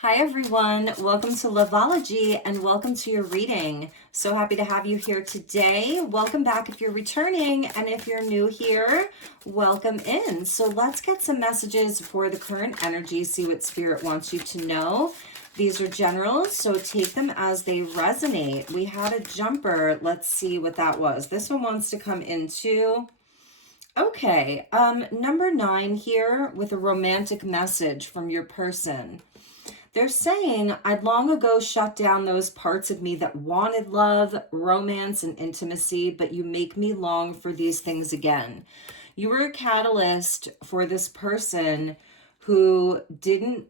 Hi everyone, welcome to Loveology and welcome to your reading. So happy to have you here today. Welcome back if you're returning, and if you're new here, welcome in. So let's get some messages for the current energy, see what Spirit wants you to know. These are generals, so take them as they resonate. We had a jumper. Let's see what that was. This one wants to come into... Okay, number 9 here with a romantic message from your person. They're saying, I'd long ago shut down those parts of me that wanted love, romance, and intimacy, but you make me long for these things again. You were a catalyst for this person who didn't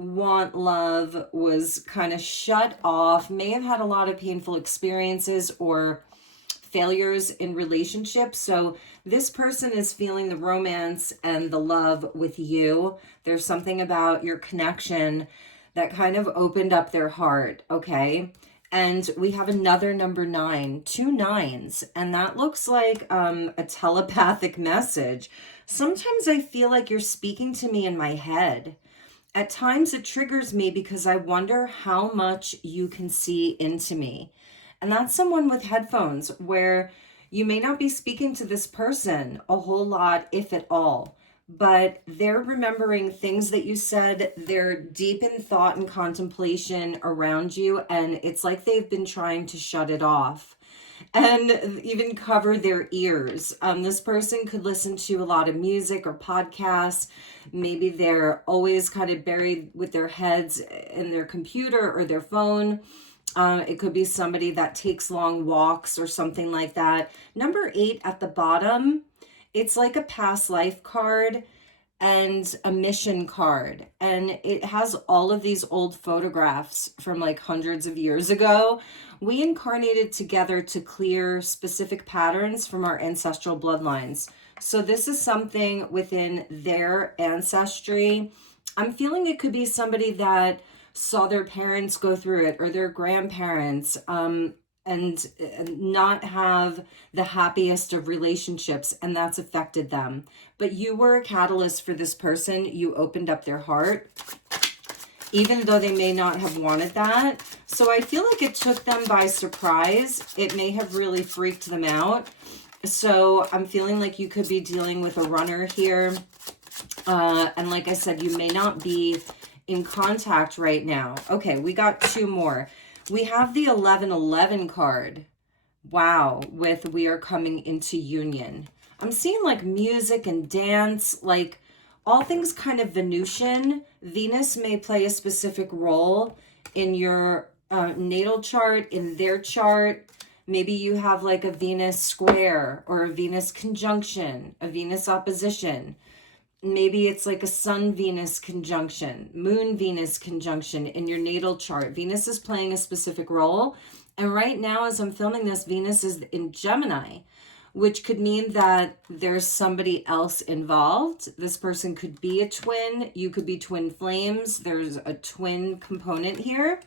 want love, was kind of shut off, may have had a lot of painful experiences or failures in relationships. So this person is feeling the romance and the love with you. There's something about your connection that kind of opened up their heart, okay? And we have another number 9, 2 nines, and that looks like a telepathic message. Sometimes I feel like you're speaking to me in my head. At times it triggers me because I wonder how much you can see into me. And that's someone with headphones where you may not be speaking to this person a whole lot, if at all, but they're remembering things that you said. They're deep in thought and contemplation around you, and it's like they've been trying to shut it off and even cover their ears. This person could listen to a lot of music or podcasts. Maybe they're always kind of buried with their heads in their computer or their phone. It could be somebody that takes long walks or something like that. Number 8 at the bottom, it's like a past life card and a mission card. And it has all of these old photographs from like hundreds of years ago. We incarnated together to clear specific patterns from our ancestral bloodlines. So this is something within their ancestry. I'm feeling it could be somebody that saw their parents go through it or their grandparents, and not have the happiest of relationships, and that's affected them. But you were a catalyst for this person. You opened up their heart, even though they may not have wanted that. So I feel like it took them by surprise. It may have really freaked them out. So I'm feeling like you could be dealing with a runner here. And like I said, you may not be in contact right now. Okay, we got 2 more. We have the 1111 card. Wow, with we are coming into union. I'm seeing like music and dance, like all things kind of Venusian. Venus may play a specific role in your natal chart, in their chart. Maybe you have like a Venus square or a Venus conjunction, a Venus opposition. Maybe it's like a Sun-Venus conjunction, Moon-Venus conjunction in your natal chart. Venus is playing a specific role. And right now, as I'm filming this, Venus is in Gemini, which could mean that there's somebody else involved. This person could be a twin. You could be twin flames. There's a twin component here.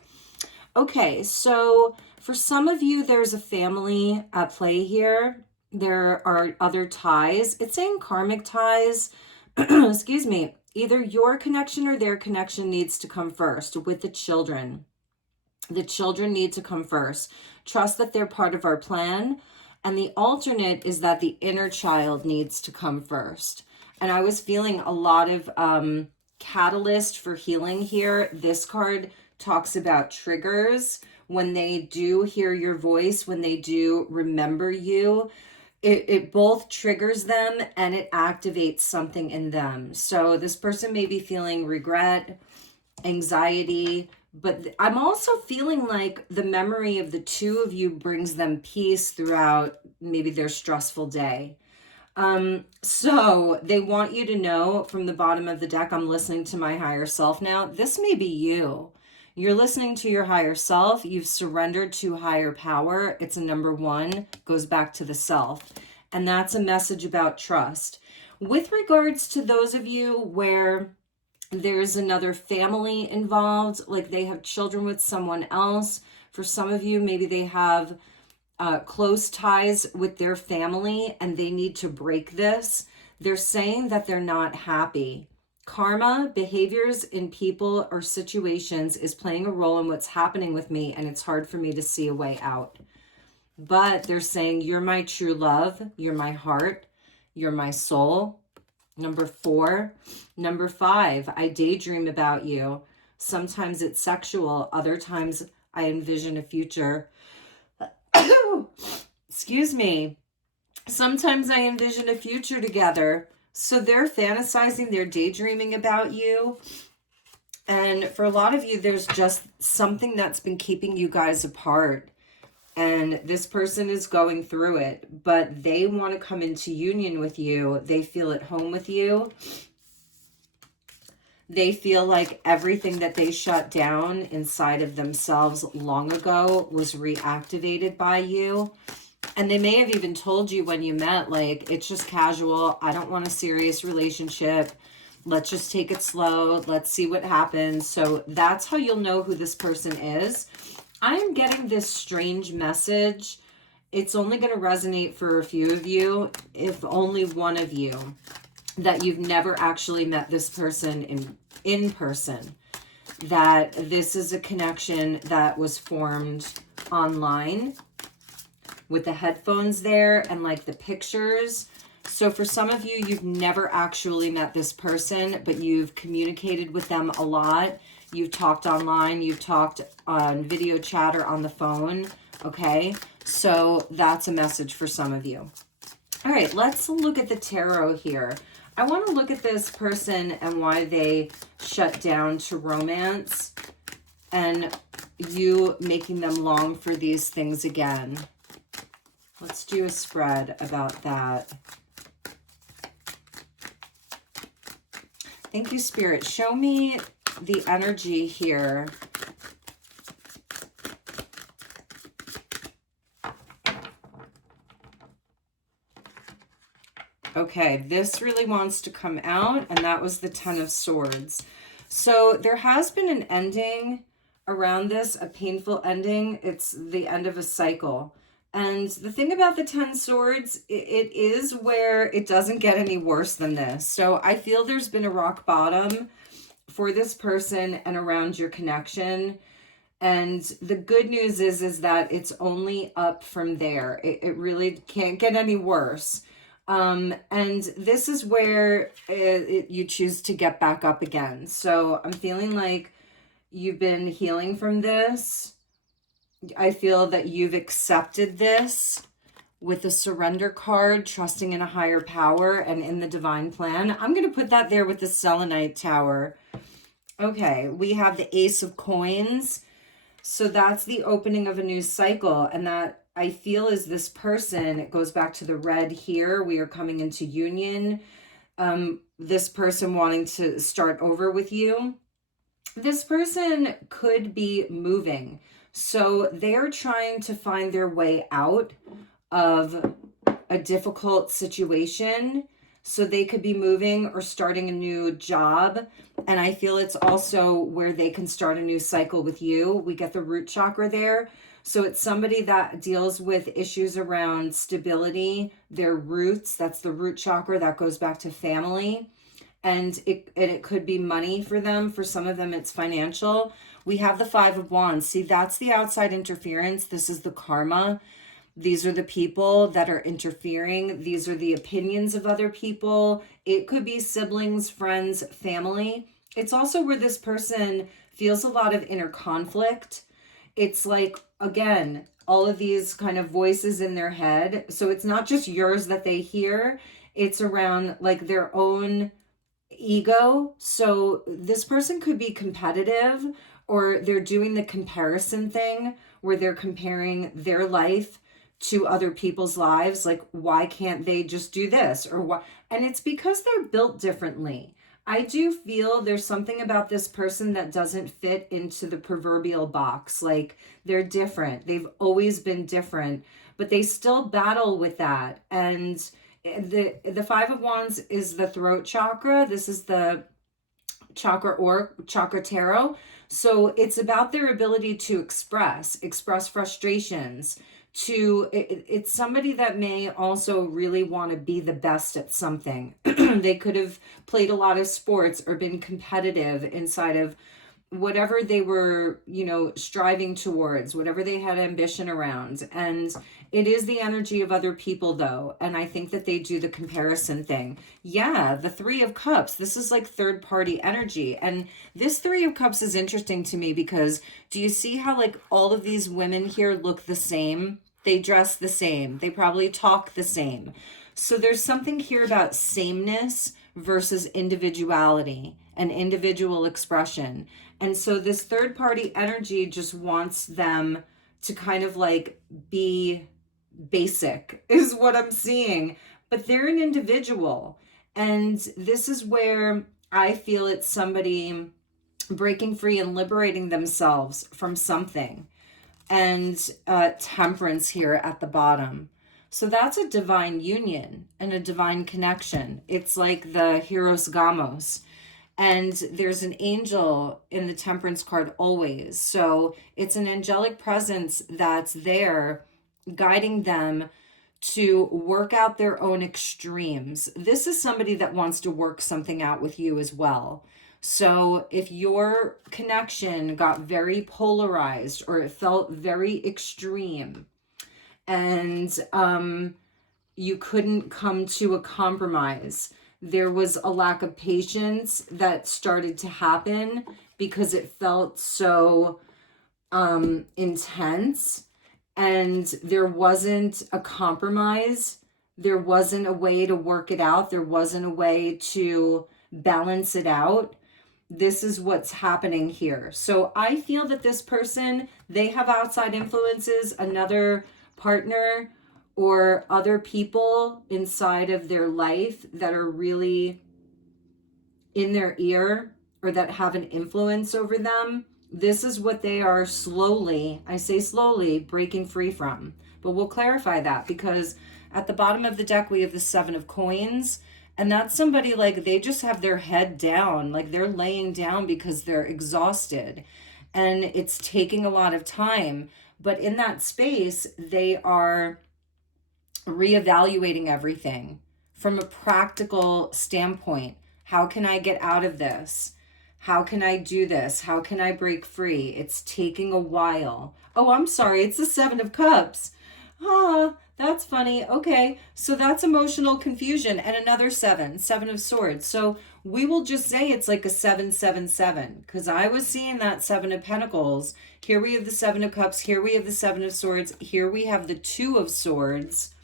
Okay, so for some of you, there's a family at play here. There are other ties. It's saying karmic ties. Excuse me, either your connection or their connection needs to come first with the children. The children need to come first. Trust that they're part of our plan. And the alternate is that the inner child needs to come first. And I was feeling a lot of catalyst for healing here. This card talks about triggers. When they do hear your voice, when they do remember you, it both triggers them and it activates something in them. So this person may be feeling regret, anxiety, but I'm also feeling like the memory of the two of you brings them peace throughout maybe their stressful day. So they want you to know from the bottom of the deck, I'm listening to my higher self now. This may be you. You're listening to your higher self. You've surrendered to higher power. It's a number 1, goes back to the self. And that's a message about trust. With regards to those of you where there's another family involved, like they have children with someone else. For some of you, maybe they have close ties with their family and they need to break this. They're saying that they're not happy. Karma, behaviors in people or situations is playing a role in what's happening with me, and it's hard for me to see a way out. But they're saying, you're my true love, you're my heart, you're my soul. Number 4. Number 5, I daydream about you. Sometimes it's sexual, other times I envision a future. Excuse me. Sometimes I envision a future together. So they're fantasizing, they're daydreaming about you. And for a lot of you, there's just something that's been keeping you guys apart. And this person is going through it, but they want to come into union with you. They feel at home with you. They feel like everything that they shut down inside of themselves long ago was reactivated by you. And they may have even told you when you met, like, it's just casual. I don't want a serious relationship. Let's just take it slow. Let's see what happens. So that's how you'll know who this person is. I'm getting this strange message. It's only going to resonate for a few of you, if only one of you, that you've never actually met this person in person. That this is a connection that was formed online with the headphones there and like the pictures. So for some of you, you've never actually met this person, but you've communicated with them a lot. You've talked online, you've talked on video chat or on the phone, okay? So that's a message for some of you. All right, let's look at the tarot here. I want to look at this person and why they shut down to romance and you making them long for these things again. Let's do a spread about that. Thank you, Spirit. Show me the energy here. Okay, this really wants to come out, and that was the 10 of Swords. So there has been an ending around this, a painful ending. It's the end of a cycle. And the thing about the 10 swords, it is where it doesn't get any worse than this. So I feel there's been a rock bottom for this person and around your connection. And the good news is that it's only up from there. It really can't get any worse. And this is where you choose to get back up again. So I'm feeling like you've been healing from this. I feel that you've accepted this with a surrender card, trusting in a higher power and in the divine plan. I'm going to put that there with the selenite tower. Okay, we have the Ace of Coins. So that's the opening of a new cycle. And that I feel is this person, it goes back to the red here. We are coming into union. This person wanting to start over with you. This person could be moving. So they're trying to find their way out of a difficult situation. So they could be moving or starting a new job. And I feel it's also where they can start a new cycle with you. We get the root chakra there. So it's somebody that deals with issues around stability, their roots. That's the root chakra that goes back to family. And it could be money for them. For some of them, it's financial. We have the 5 of Wands. See, that's the outside interference. This is the karma. These are the people that are interfering. These are the opinions of other people. It could be siblings, friends, family. It's also where this person feels a lot of inner conflict. It's like, again, all of these kind of voices in their head. So it's not just yours that they hear. It's around like their own ego. So this person could be competitive, or they're doing the comparison thing where they're comparing their life to other people's lives. Like, why can't they just do this? Or why? And it's because they're built differently. I do feel there's something about this person that doesn't fit into the proverbial box. Like, they're different. They've always been different, but they still battle with that. And the 5 of Wands is the throat chakra. This is the chakra or chakra tarot. So it's about their ability to express frustrations, it's somebody that may also really want to be the best at something. They could have played a lot of sports or been competitive inside of whatever they were, striving towards, whatever they had ambition around. And it is the energy of other people, though. And I think that they do the comparison thing. Yeah, the Three of Cups, this is like third party energy. And this Three of Cups is interesting to me because do you see how like all of these women here look the same? They dress the same. They probably talk the same. So there's something here about sameness versus individuality and individual expression. And so this third party energy just wants them to kind of like be basic, is what I'm seeing. But they're an individual. And this is where I feel it's somebody breaking free and liberating themselves from something. And temperance here at the bottom. So that's a divine union and a divine connection. It's like the Hieros Gamos. And there's an angel in the temperance card always. So it's an angelic presence that's there guiding them to work out their own extremes. This is somebody that wants to work something out with you as well. So if your connection got very polarized or it felt very extreme and you couldn't come to a compromise, there was a lack of patience that started to happen because it felt so intense, and there wasn't a compromise. There wasn't a way to work it out. There wasn't a way to balance it out. This is what's happening here. So I feel that this person, they have outside influences, another partner or other people inside of their life that are really in their ear or that have an influence over them. This is what they are slowly, I say slowly, breaking free from. But we'll clarify that because at the bottom of the deck, we have the Seven of Coins. And that's somebody like they just have their head down, like they're laying down because they're exhausted. And it's taking a lot of time. But in that space, they are reevaluating everything from a practical standpoint. How can I get out of this? How can I do this? How can I break free? It's taking a while. Oh, I'm sorry. It's the Seven of Cups. Ah, that's funny. Okay, so that's emotional confusion. And another seven, Seven of Swords. So we will just say it's like a 777 because I was seeing that Seven of Pentacles. Here we have the Seven of Cups. Here we have the Seven of Swords. Here we have the Two of Swords.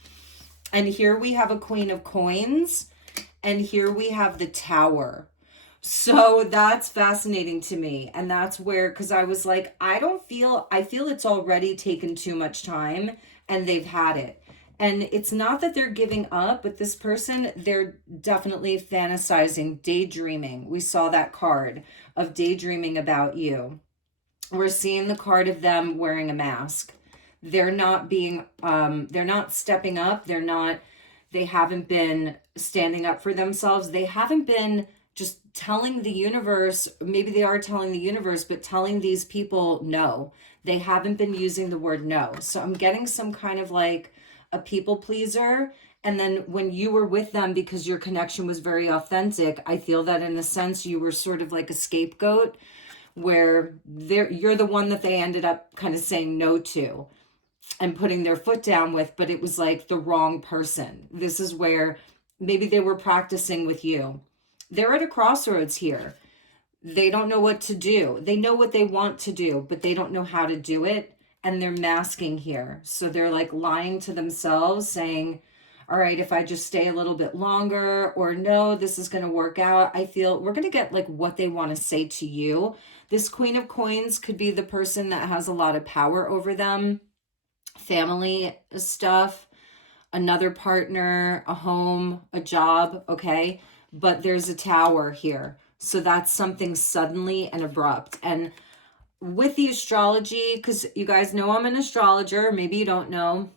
And here we have a Queen of Coins. And here we have the Tower. So that's fascinating to me. And that's where, because I was like, I feel it's already taken too much time and they've had it. And it's not that they're giving up, but this person, they're definitely fantasizing, daydreaming. We saw that card of daydreaming about you. We're seeing the card of them wearing a mask. They're not stepping up. They haven't been standing up for themselves. They haven't been just telling the universe, maybe they are telling the universe, but telling these people no. They haven't been using the word no. So I'm getting some kind of like a people pleaser. And then when you were with them, because your connection was very authentic, I feel that in a sense you were sort of like a scapegoat where you're the one that they ended up kind of saying no to and putting their foot down with, but it was like the wrong person. This is where maybe they were practicing with you. They're at a crossroads here. They don't know what to do. They know what they want to do, but they don't know how to do it. And they're masking here. So they're like lying to themselves saying, all right, if I just stay a little bit longer, or no, this is going to work out. I feel we're going to get like what they want to say to you. This Queen of Coins could be the person that has a lot of power over them. Family stuff, another partner, a home, a job, okay? But there's a Tower here. So that's something suddenly and abrupt. And with the astrology, because you guys know I'm an astrologer, maybe you don't know,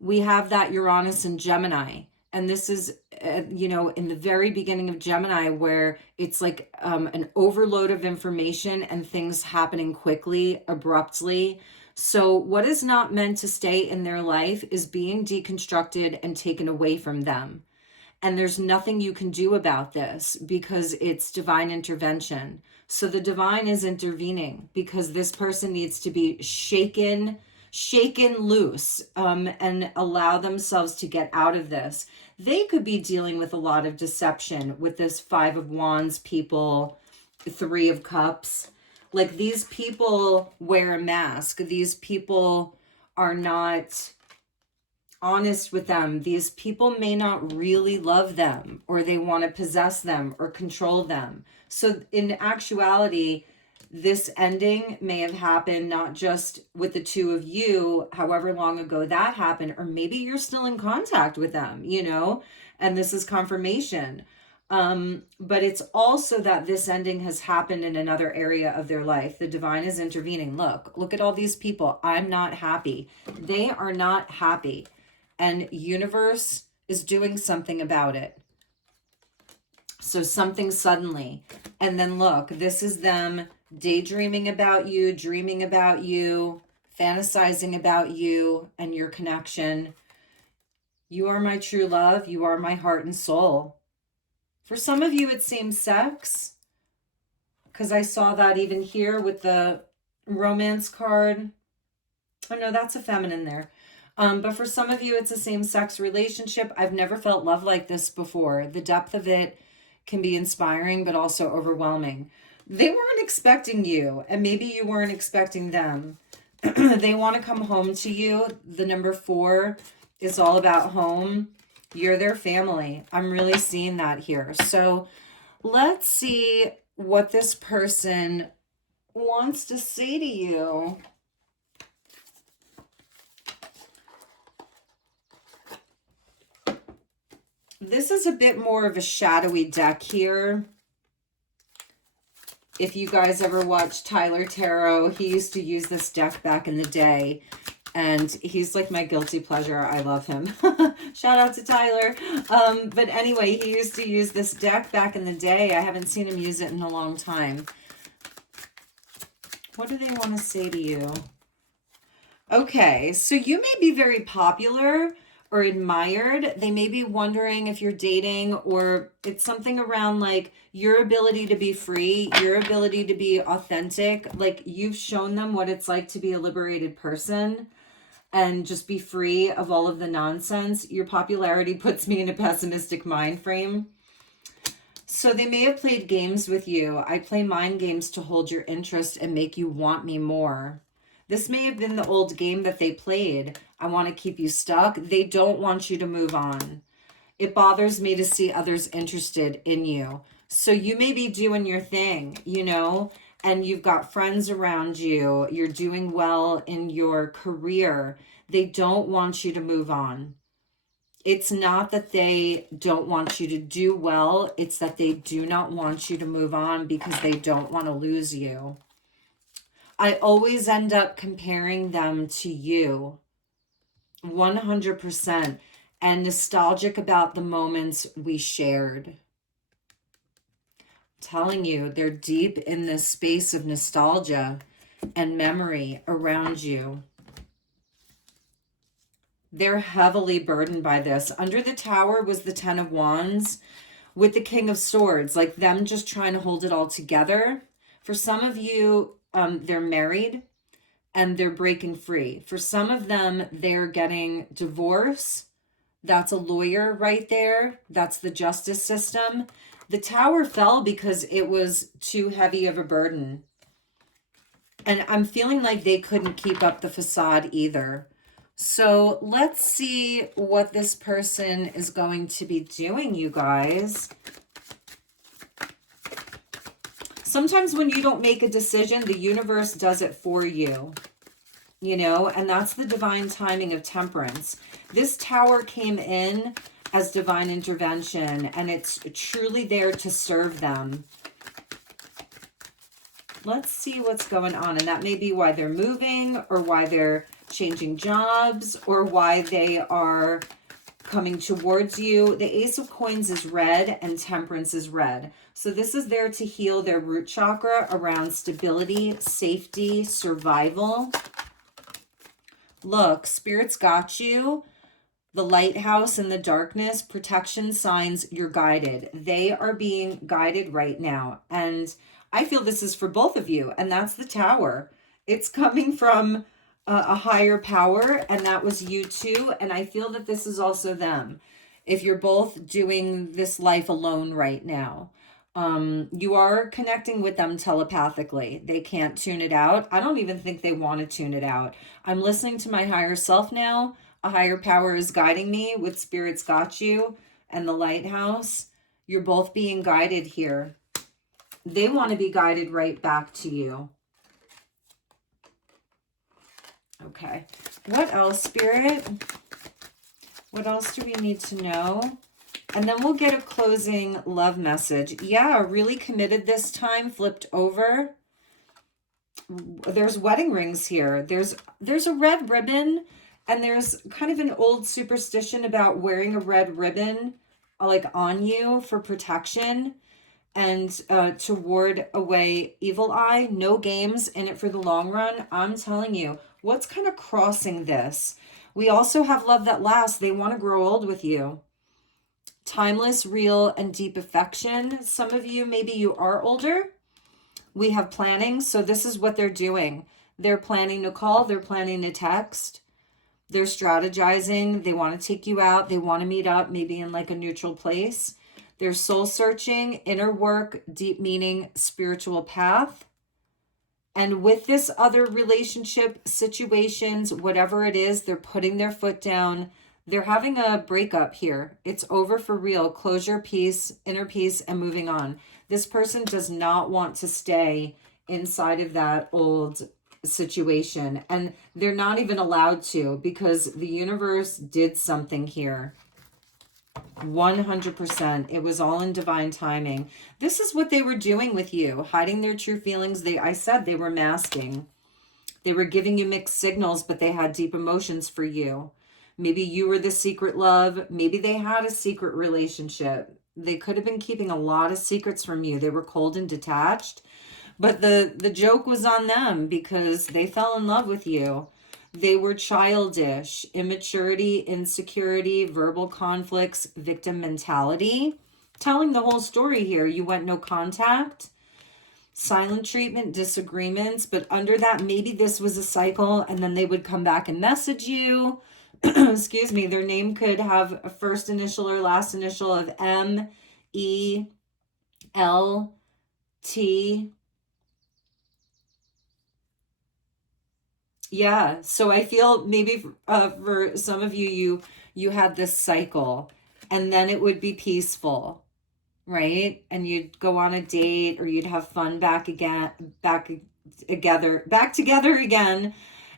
we have that Uranus and Gemini. And this is, in the very beginning of Gemini, where it's like an overload of information and things happening quickly, abruptly. So what is not meant to stay in their life is being deconstructed and taken away from them. And there's nothing you can do about this because it's divine intervention. So the divine is intervening because this person needs to be shaken loose, and allow themselves to get out of this. They could be dealing with a lot of deception with this Five of Wands people, Three of Cups. Like, these people wear a mask. These people are not honest with them. These people may not really love them, or they want to possess them or control them. So in actuality, this ending may have happened not just with the two of you, however long ago that happened, or maybe you're still in contact with them, you know, and this is confirmation. But it's also that this ending has happened in another area of their life. The divine is intervening. Look at all these people. I'm not happy. They are not happy. And universe is doing something about it. So something suddenly. And then look, this is them daydreaming about you, dreaming about you, fantasizing about you and your connection. You are my true love. You are my heart and soul. For some of you, it's same sex, because I saw that even here with the romance card. Oh no, that's a feminine there. But for some of you, it's a same-sex relationship. I've never felt love like this before. The depth of it can be inspiring, but also overwhelming. They weren't expecting you, and maybe you weren't expecting them. They want to come home to you. The number 4 is all about home. You're their family. I'm really seeing that here. So let's see what this person wants to say to you. This is a bit more of a shadowy deck here. If you guys ever watched Tyler Tarot, he used to use this deck back in the day. And he's like my guilty pleasure. I love him. Shout out to Tyler. But anyway, he used to use this deck back in the day. I haven't seen him use it in a long time. What do they want to say to you? Okay, so you may be very popular or admired. They may be wondering if you're dating, or it's something around like your ability to be free, your ability to be authentic. Like, you've shown them what it's like to be a liberated person and just be free of all of the nonsense. Your popularity puts me in a pessimistic mind frame. So they may have played games with you. I play mind games to hold your interest and make you want me more. This may have been the old game that they played. I want to keep you stuck. They don't want you to move on. It bothers me to see others interested in you. So you may be doing your thing, you know, and you've got friends around you. You're doing well in your career. They don't want you to move on. It's not that they don't want you to do well. It's that they do not want you to move on because they don't want to lose you. I always end up comparing them to you, 100%, and nostalgic about the moments we shared. I'm telling you, they're deep in this space of nostalgia and memory around you. They're heavily burdened by this. Under the Tower was the 10 of Wands with the King of Swords, like them just trying to hold it all together. For some of you, they're married and they're breaking free. For some of them, they're getting divorce. That's a lawyer right there. That's the justice system. The Tower fell because it was too heavy of a burden. And I'm feeling like they couldn't keep up the facade either. So let's see what this person is going to be doing, you guys. Sometimes when you don't make a decision, the universe does it for you, you know, and that's the divine timing of Temperance. This Tower came in as divine intervention, and it's truly there to serve them. Let's see what's going on. And that may be why they're moving, or why they're changing jobs, or why they are coming towards you. The Ace of Coins is red and Temperance is red. So this is there to heal their root chakra around stability, safety, survival. Look, Spirit's got you. The lighthouse in the darkness, protection signs, you're guided. They are being guided right now. And I feel this is for both of you. And that's the Tower. It's coming from a higher power. And that was you too. And I feel that this is also them. If you're both doing this life alone right now, you are connecting with them telepathically. They can't tune it out. I don't even think they want to tune it out. I'm listening to my higher self now. A higher power is guiding me with Spirit's got you and the lighthouse. You're both being guided here. They want to be guided right back to you. Okay. What else, Spirit? What else do we need to know? And then we'll get a closing love message. Yeah, really committed this time, flipped over. There's wedding rings here. There's a red ribbon, and there's kind of an old superstition about wearing a red ribbon like on you for protection and to ward away evil eye. No games in it for the long run. I'm telling you, what's kind of crossing this? We also have love that lasts. They want to grow old with you. Timeless, real, and deep affection. Some of you, maybe you are older. We have planning. So this is what they're doing. They're planning to call. They're planning to text. They're strategizing. They want to take you out. They want to meet up, maybe in like a neutral place. They're soul searching, inner work, deep meaning, spiritual path. And with this other relationship, situations, whatever it is, they're putting their foot down. They're having a breakup here. It's over for real. Closure, peace, inner peace, and moving on. This person does not want to stay inside of that old situation. And they're not even allowed to, because the universe did something here. 100%. It was all in divine timing. This is what they were doing with you, hiding their true feelings. I said they were masking. They were giving you mixed signals, but they had deep emotions for you. Maybe you were the secret love. Maybe they had a secret relationship. They could have been keeping a lot of secrets from you. They were cold and detached. But the joke was on them because they fell in love with you. They were childish, immaturity, insecurity, verbal conflicts, victim mentality. Telling the whole story here. You went no contact, silent treatment, disagreements. But under that, maybe this was a cycle, and then they would come back and message you. Excuse me. Their name could have a first initial or last initial of M, E, L, T. Yeah, so I feel maybe for some of you, you had this cycle, and then it would be peaceful, right? And you'd go on a date, or you'd have fun back together again,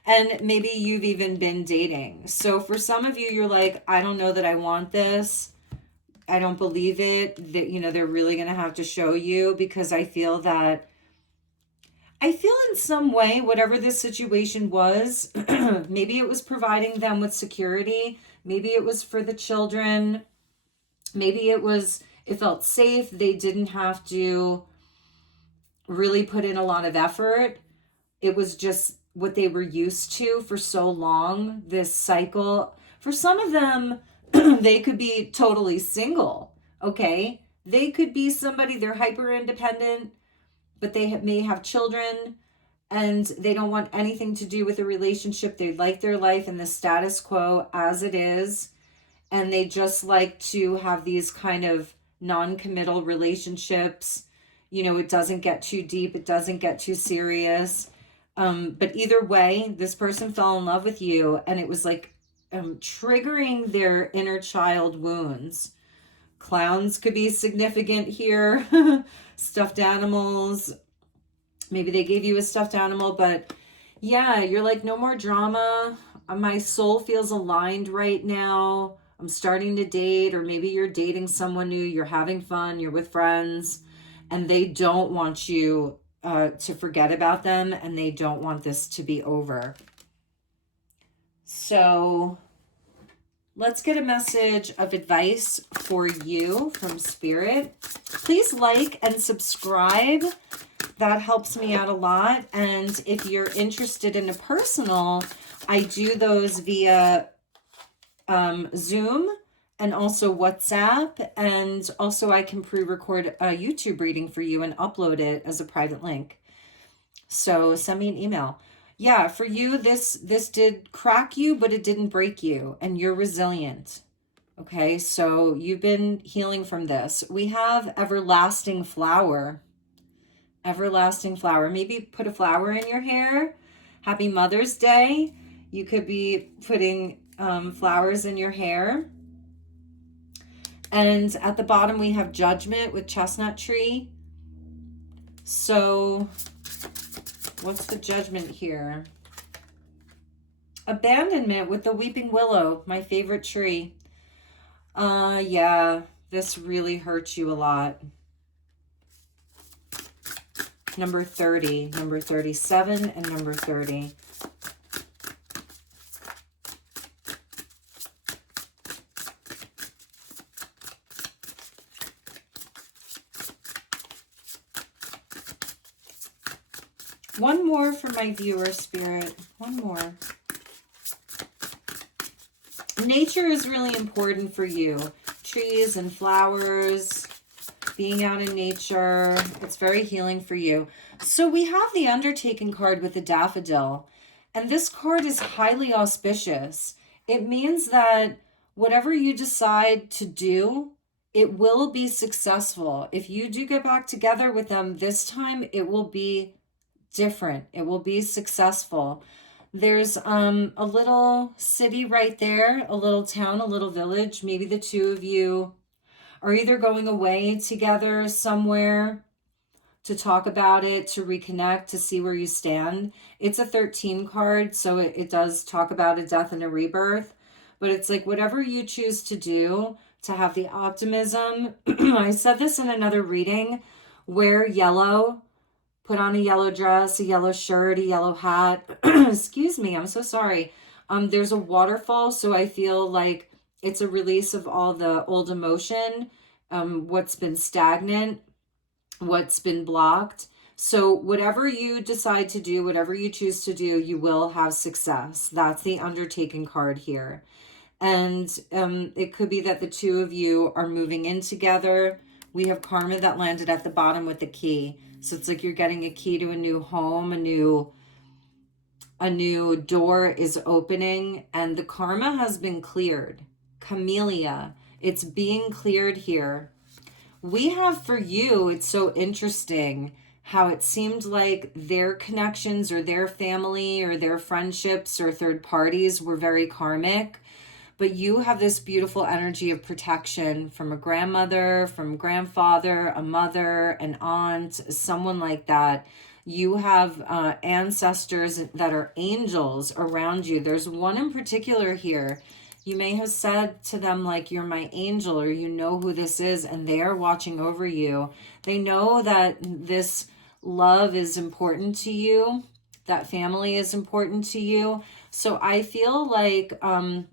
and maybe you've even been dating. So for some of you, you're like, I don't know that I want this. I don't believe it. That they're really gonna have to show you, because I feel in some way, whatever this situation was, maybe it was providing them with security. Maybe it was for the children. Maybe it felt safe. They didn't have to really put in a lot of effort. It was just what they were used to for so long, this cycle. For some of them, they could be totally single, okay? They could be somebody, they're hyper independent, but they may have children, and they don't want anything to do with a relationship. They like their life in the status quo as it is, and they just like to have these kind of non-committal relationships. It doesn't get too deep. It doesn't get too serious. But either way, this person fell in love with you, and it was like triggering their inner child wounds. Clowns could be significant here. Stuffed animals. Maybe they gave you a stuffed animal, but yeah, you're like, no more drama. My soul feels aligned right now. I'm starting to date, or maybe you're dating someone new. You're having fun. You're with friends, and they don't want you to forget about them, and they don't want this to be over. So let's get a message of advice for you from Spirit. Please like and subscribe. that helps me out a lot. And if you're interested in a personal, I do those via Zoom and also WhatsApp. And also I can pre-record a YouTube reading for you and upload it as a private link. So send me an email. Yeah, for you, this did crack you, but it didn't break you, and you're resilient. Okay, so you've been healing from this. We have everlasting flower. Everlasting flower. Maybe put a flower in your hair. Happy Mother's Day. You could be putting flowers in your hair. And at the bottom we have Judgment with chestnut tree. So what's the judgment here? Abandonment with the weeping willow, my favorite tree. Yeah, this really hurts you a lot. Number 30, number 37, and number 30. One more for my viewer, Spirit. One more. Nature is really important for you. Trees and flowers, being out in nature. It's very healing for you. So we have the Undertaking card with the daffodil. And this card is highly auspicious. It means that whatever you decide to do, it will be successful. If you do get back together with them this time, it will be different. It will be successful. There's a little city right there, a little town, a little village. Maybe the two of you are either going away together somewhere to talk about it, to reconnect, to see where you stand. It's a 13 card, so it does talk about a death and a rebirth. But it's like whatever you choose to do, to have the optimism. I said this in another reading. Wear yellow. Put on a yellow dress, a yellow shirt, a yellow hat. Excuse me, I'm so sorry. There's a waterfall, so I feel like it's a release of all the old emotion, what's been stagnant, what's been blocked. So whatever you decide to do, whatever you choose to do, you will have success. That's the Undertaking card here. And it could be that the two of you are moving in together. We have karma that landed at the bottom with the key. So it's like you're getting a key to a new home, a new door is opening, and the karma has been cleared. Camellia, it's being cleared here. We have for you, it's so interesting how it seemed like their connections or their family or their friendships or third parties were very karmic. But you have this beautiful energy of protection from a grandmother, from grandfather, a mother, an aunt, someone like that. You have ancestors that are angels around you. There's one in particular here. You may have said to them, like, you're my angel, or you know who this is, and they are watching over you. They know that this love is important to you, that family is important to you. So I feel like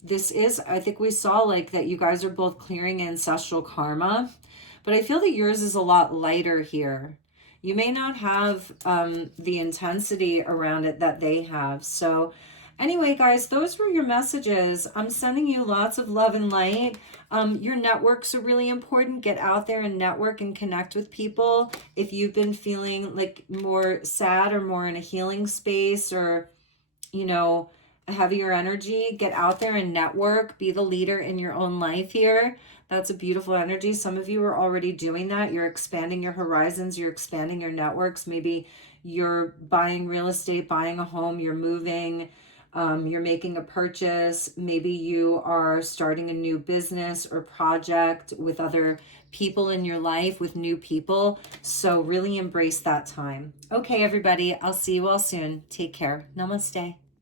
this is, I think we saw like that you guys are both clearing ancestral karma, but I feel that yours is a lot lighter here. You may not have the intensity around it that they have. So anyway, guys, those were your messages. I'm sending you lots of love and light. Your networks are really important. Get out there and network and connect with people. If you've been feeling like more sad or more in a healing space, or, you know, heavier energy, get out there and network. Be the leader in your own life here. That's a beautiful energy. Some of you are already doing that. You're expanding your horizons. You're expanding your networks. Maybe you're buying real estate, buying a home, you're moving, you're making a purchase. Maybe you are starting a new business or project with other people in your life, with new people. So really embrace that time. Okay, everybody, I'll see you all soon. Take care. Namaste.